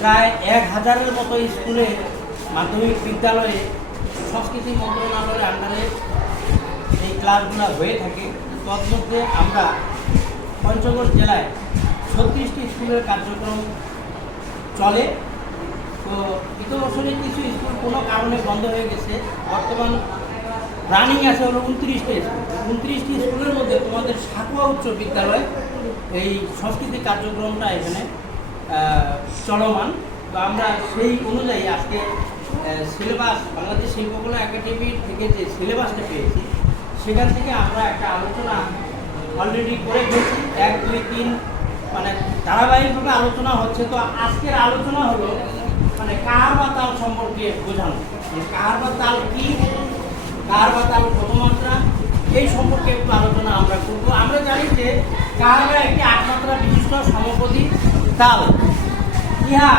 প্রায় এক হাজারের মতো স্কুলে মাধ্যমিক বিদ্যালয়ে সংস্কৃতি মন্ত্রণালয়ের আন্ডারে এই ক্লাসগুলো হয়ে থাকে। তন্মধ্যে আমরা পঞ্চগড় জেলায় ছত্রিশটি স্কুলের কার্যক্রম চলে। তো গত বছরে কিছু স্কুল কোনো কারণে বন্ধ হয়ে গেছে। বর্তমান রানিং আছে হলো উনত্রিশটি স্কুল। উনত্রিশটি স্কুলের মধ্যে তোমাদের সাকুয়া উচ্চ বিদ্যালয়, এই সংস্কৃতি কার্যক্রমটা এখানে চলমান। তো আমরা সেই অনুযায়ী আজকে সিলেবাস বাংলাদেশ শিল্পকলা একাডেমি থেকে যে সিলেবাসটা পেয়েছি, সেখান থেকে আমরা একটা আলোচনা অলরেডি করে ফেলছি। এক, দুই, তিন মানে ধারাবাহিকভাবে আলোচনা হচ্ছে। তো আজকের আলোচনা হলো মানে কার বা তাল সম্পর্কে বোঝানো। কাহার বা তাল কি, কার বা তাল কত মাত্রা এই সম্পর্কে একটু আলোচনা আমরা করব। আমরা জানি যে কাহারবা একটি আট মাত্রা বিশিষ্ট সমপদী তাল। ইহা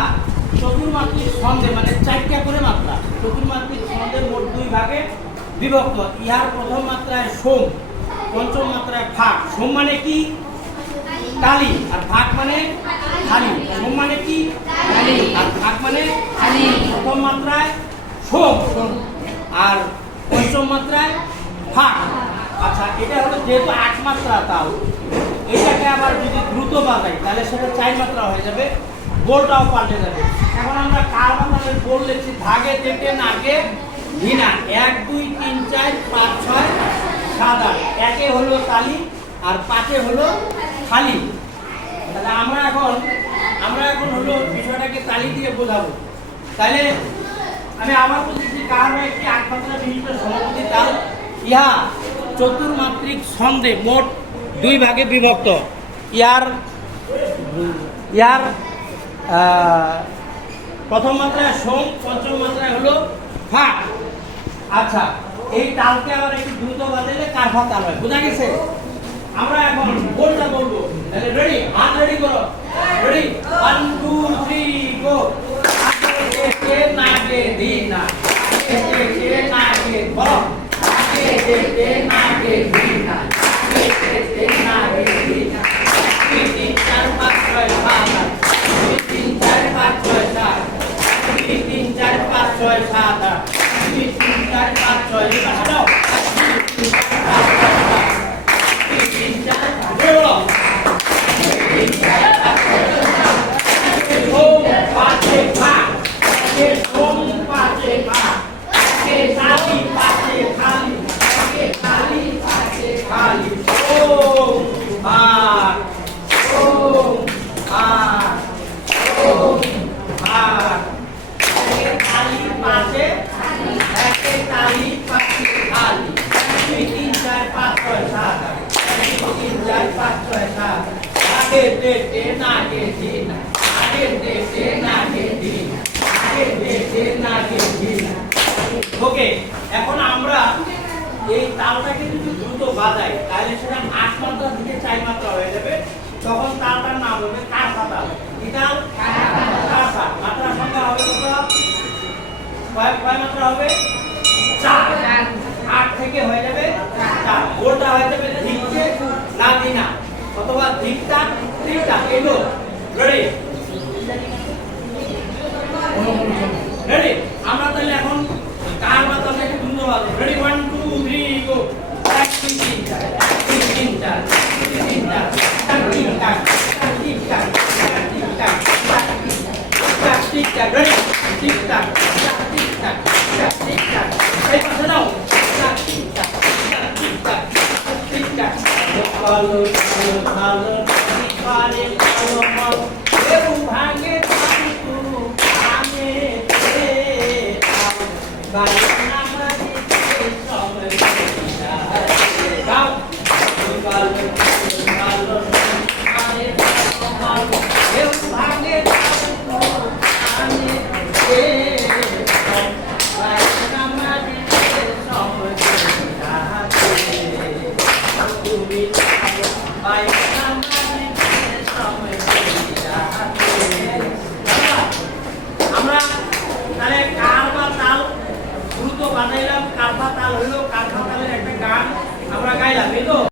চতুর্মাত্রিক ছন্দে মানে চারটা করে মাত্রা। চতুর্মাত্রিক ছন্দের মোট দুই ভাগে বিভক্ত। ইহার প্রথম মাত্রায় সোম, পঞ্চম মাত্রায় ফাঁক সোম মানে কি? কালি আর ফাঁক মানে খালি সোম মানে কি? কালি আর ফাঁক মানে খালি প্রথম মাত্রায় সোম। আর পঞ্চম মাত্রায় ফাঁক আচ্ছা এটা হলো যেহেতু আট মাত্রা তাল এটাকে আবার যদি দ্রুত বাজাই তাহলে সেটা চার মাত্রা হয়ে যাবে বোলটাও পাল্টে যাবে। এখন আমরা কার বানানের বোল লিখছি ধাগে থেকে নাগে ভিনা এক, দুই, তিন, চার, পাঁচ, ছয়, সাত, আট। একে হলো তালি আর পাঁচে হলো খালি। তাহলে আমরা এখন আমরা এখন হলো বিষয়টাকে তালি দিয়ে বোঝাবো। তাহলে আমি আবার বলছি কার একটি আট মাত্রা বিশিষ্ট সভাপতি তাল ইহা চতুর্মাত্রিক ছন্দে মোট দুই ভাগে বিভক্ত ইয়ার ইয়ার প্রথম মাত্রায় সোম পঞ্চম মাত্রায় হলো ফাঁক আচ্ছা এই তালকে আবার একটু দ্রুত বাজালে কারফা তাল হয় বোঝা গেছে আমরা এখন বলটা বলব রেডি হাত রেডি করো ready one two three go দেখে নাগে বলো একে খালি পাঁচে খালি দুই তিন চার পাঁচ ছয় সাত আট দুই তিন চার পাঁচ ছয় সাত আগে দেখে না গেছি না আগে দেখে না গেছি না আগে ওকে এখন আমরা এই তালটাকে যদি দ্রুত বাজাই, তাহলে সেটা আট মাত্রা থেকে চার মাত্রা হয়ে যাবে। তখন তালটার নাম হবে কারফা তাল কি তাল কারফা মাত্রা সংখ্যা হবে কয় কয় মাত্রা হবে? চার। আট থেকে হয়ে যাবে চার। গোলটা হয়ে যাবে ধিকছে না দিনা অথবা ধিকটা ধিকটা এগো রেডি রেডি আমরা তাহলে এখন কার মাথাটা একটু দ্রুত বাজে ready one two three go এক, দুই, তিন, চার। এক, দুই, তিন, চার। Bye.